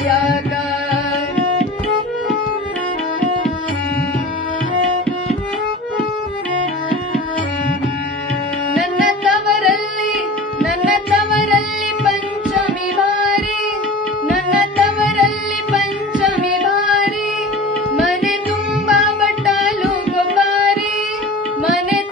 ನನ್ನ ತವರಲ್ಲಿ ನನ್ನ ತವರಲ್ಲಿ ಪಂಚಮಿ ನನ್ನ ತವರಲ್ಲಿ ಪಂಚಮಿ ಮನೆ ತುಂಬಾ ಮನೆ